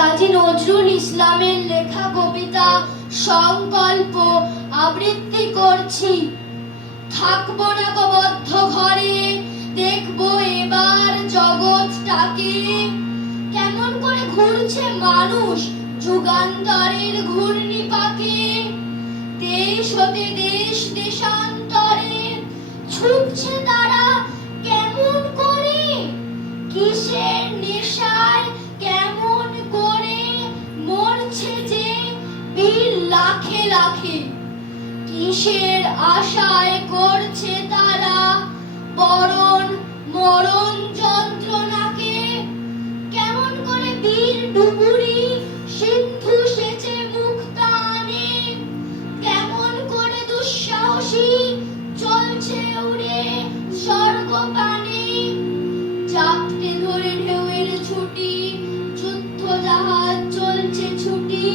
কাজী নজরুল ইসলামের লেখা কবিতা সংকল্প আবৃত্তি করছি। থাকবো না গো বদ্ধ ঘরে, দেখবো এবার জগৎটাকে, কেমন করে ঘুরছে মানুষ যুগান্তরের ঘূর্ণি পাকে। দেশ হতে দেশ দেশান্তরে ছুটছে তারা কেমন করে, কিসের নেশায় কেমন করে মরছে যে বীর লাখে লাখে। কিসের আশায় করছে তারা বরণ মরণ যন্ত্রণাকে, কেমন করে বীর ডুবুরি সিন্ধু সেচে মুক্তা আনে, কেমন করে দুঃসাহসী চলছে উড়ে স্বর্গপানে। চাপতে ধরে ঢেউয়ের ছুটি যুদ্ধ জাহাজ চলছে ছুটি,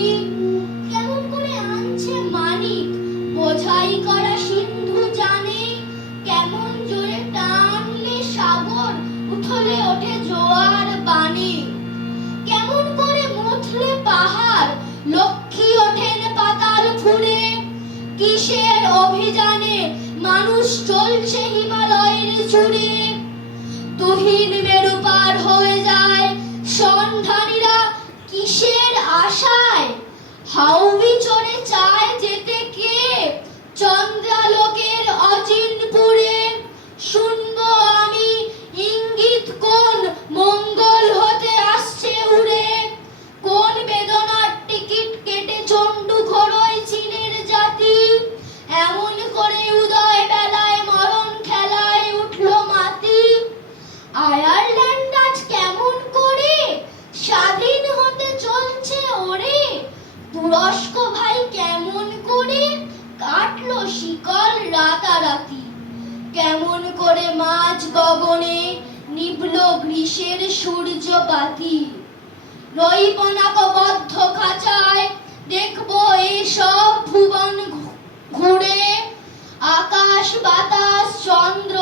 কেমন করে আনছে মানিক বোঝাই করা সিন্ধু জানে, কেমন জোরে টানলে সাগর উঠলে ওঠে জোয়ার বানে, কেমন করে মুছলে পাহাড় লক্ষ্মী ওঠেন পাতাল ফুঁড়ে। কিসের অভিযানে মানুষ চলছে হিমালয়ের চূড়ে, তুহিন মেরু পার হয়ে যায় সন্ধানীরা কিসের আশায়। হাউবি চড়ে চায় যেতে কে চন্দ্রালোকের অচিনপুরে, শুনবো আমি ইঙ্গিত কোন মঙ্গল হতে আসছে উড়ে। কোন বেদনার টিকিট কেটে চন্ডু খোড়োয় চীনের জাতি, এমন করে উদয় বেলায় মরণ খেলায় উঠলো মাতি। আয়ারল্যান্ড আজ কেমন করে স্বাধীন হতে চলছে ওরে, তুরস্ক ভাই কেমন করে কাটলো শিকল রাতারাতি। কেমন করে মাঝ গগনে নিভলো গ্রীষ্মের সূর্যবাতি, রইব না গো বদ্ধ খাঁচায়, দেখবো এসব ভুবন ঘুরে। আকাশ বাতাস চন্দ্র